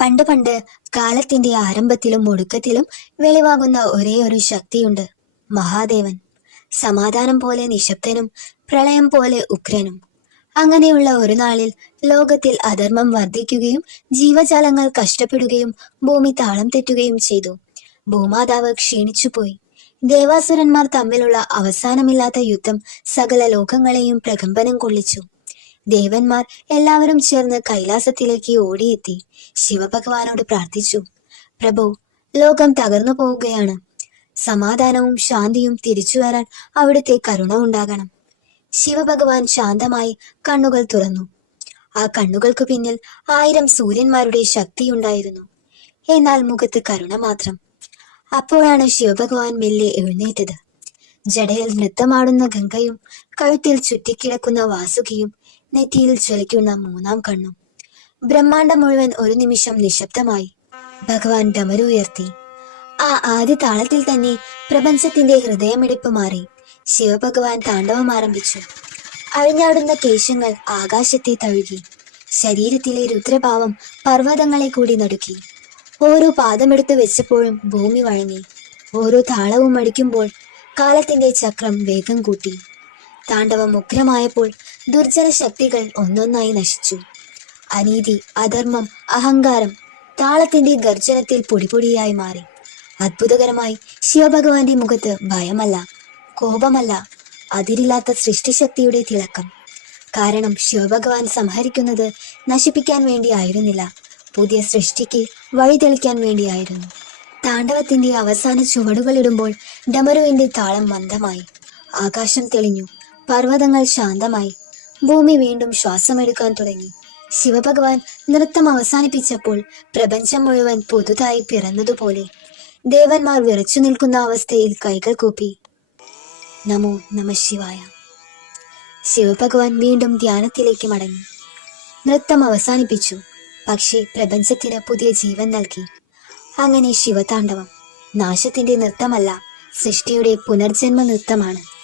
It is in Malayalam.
പണ്ട് പണ്ട് കാലത്തിന്റെ ആരംഭത്തിലും ഒടുക്കത്തിലും വെളിവാകുന്ന ഒരേ ഒരു ശക്തിയുണ്ട് മഹാദേവൻ. സമാധാനം പോലെ നിശബ്ദനും പ്രളയം പോലെ ഉഗ്രനും. അങ്ങനെയുള്ള ഒരു നാളിൽ ലോകത്തിൽ അധർമ്മം വർദ്ധിക്കുകയും ജീവജാലങ്ങൾ കഷ്ടപ്പെടുകയും ഭൂമി താളം തെറ്റുകയും ചെയ്തു. ഭൂമാതാവ് ക്ഷീണിച്ചുപോയി. ദേവാസുരന്മാർ തമ്മിലുള്ള അവസാനമില്ലാത്ത യുദ്ധം സകല ലോകങ്ങളെയും പ്രകമ്പനം കൊള്ളിച്ചു. ദേവന്മാർ എല്ലാവരും ചേർന്ന് കൈലാസത്തിലേക്ക് ഓടിയെത്തി. ശിവഭഗവാനോട് പ്രാർത്ഥിച്ചു. പ്രഭു ലോകം തകർന്നു പോവുകയാണ്. സമാധാനവും ശാന്തിയും തിരിച്ചു വരാൻ അവിടുത്തെ കരുണ ഉണ്ടാകണം. ശിവഭഗവാൻ ശാന്തമായി കണ്ണുകൾ തുറന്നു. ആ കണ്ണുകൾക്ക് പിന്നിൽ ആയിരം സൂര്യന്മാരുടെ ശക്തിയുണ്ടായിരുന്നു. എന്നാൽ മുഖത്ത് കരുണ മാത്രം. അപ്പോഴാണ് ശിവഭഗവാൻ മെല്ലെ എഴുന്നേറ്റത്. ജടയിൽ നൃത്തമാടുന്ന ഗംഗയും കഴുത്തിൽ ചുറ്റിക്കിടക്കുന്ന വാസുകിയും നെറ്റിയിൽ ചൊലിക്കുന്ന മൂന്നാം കണ്ണും ബ്രഹ്മാണ്ടം മുഴുവൻ ഒരു നിമിഷം നിശബ്ദമായി ഭഗവാൻ ഡമരു ഉയർത്തി. ആ ആദ്യ താളത്തിൽ തന്നെ പ്രപഞ്ചത്തിന്റെ ഹൃദയമിടിപ്പ് മാറി ശിവഭഗവാൻ താണ്ഡവം ആരംഭിച്ചു. അഴിഞ്ഞാടുന്ന കേശങ്ങൾ ആകാശത്തെ തഴുകി ശരീരത്തിലെ രുദ്രഭാവം പർവതങ്ങളെ കൂടി നടുക്കി. ഓരോ പാദമെടുത്ത് വെച്ചപ്പോഴും ഭൂമി വഴങ്ങി. ഓരോ താളവും അടിക്കുമ്പോൾ കാലത്തിന്റെ ചക്രം വേഗം കൂട്ടി. താണ്ഡവം ഉഗ്രമായപ്പോൾ ദുർജന ശക്തികൾ ഒന്നൊന്നായി നശിച്ചു. അനീതി അധർമ്മം അഹങ്കാരം താളത്തിന്റെ ഗർജനത്തിൽ പൊടിപൊടിയായി മാറി. അത്ഭുതകരമായി ശിവഭഗവാന്റെ മുഖത്ത് ഭയമല്ല കോപമല്ല അതിരില്ലാത്ത സൃഷ്ടിശക്തിയുടെ തിളക്കം. കാരണം ശിവഭഗവാൻ സംഹരിക്കുന്നത് നശിപ്പിക്കാൻ വേണ്ടിയായിരുന്നില്ല പുതിയ സൃഷ്ടിക്ക് വഴി തെളിക്കാൻ വേണ്ടിയായിരുന്നു. താണ്ഡവത്തിന്റെ അവസാന ചുവടുകളിടുമ്പോൾ ഡമരുവിന്റെ താളം മന്ദമായി. ആകാശം തെളിഞ്ഞു പർവതങ്ങൾ ശാന്തമായി. ഭൂമി വീണ്ടും ശ്വാസമെടുക്കാൻ തുടങ്ങി. ശിവഭഗവാൻ നൃത്തം അവസാനിപ്പിച്ചപ്പോൾ പ്രപഞ്ചം മുഴുവൻ പുതുതായി പിറന്നതുപോലെ ദേവന്മാർ വിറച്ചു നിൽക്കുന്ന അവസ്ഥയിൽ കൈകൾ കൂപ്പി. നമോ നമ ശിവായ. ശിവഭഗവാൻ വീണ്ടും ധ്യാനത്തിലേക്ക് മടങ്ങി. നൃത്തം അവസാനിപ്പിച്ചു. പക്ഷേ പ്രപഞ്ചത്തിന് പുതിയ ജീവൻ നൽകി. അങ്ങനെ ശിവതാണ്ഡവം നാശത്തിന്റെ നൃത്തമല്ല സൃഷ്ടിയുടെ പുനർജന്മ നൃത്തമാണ്.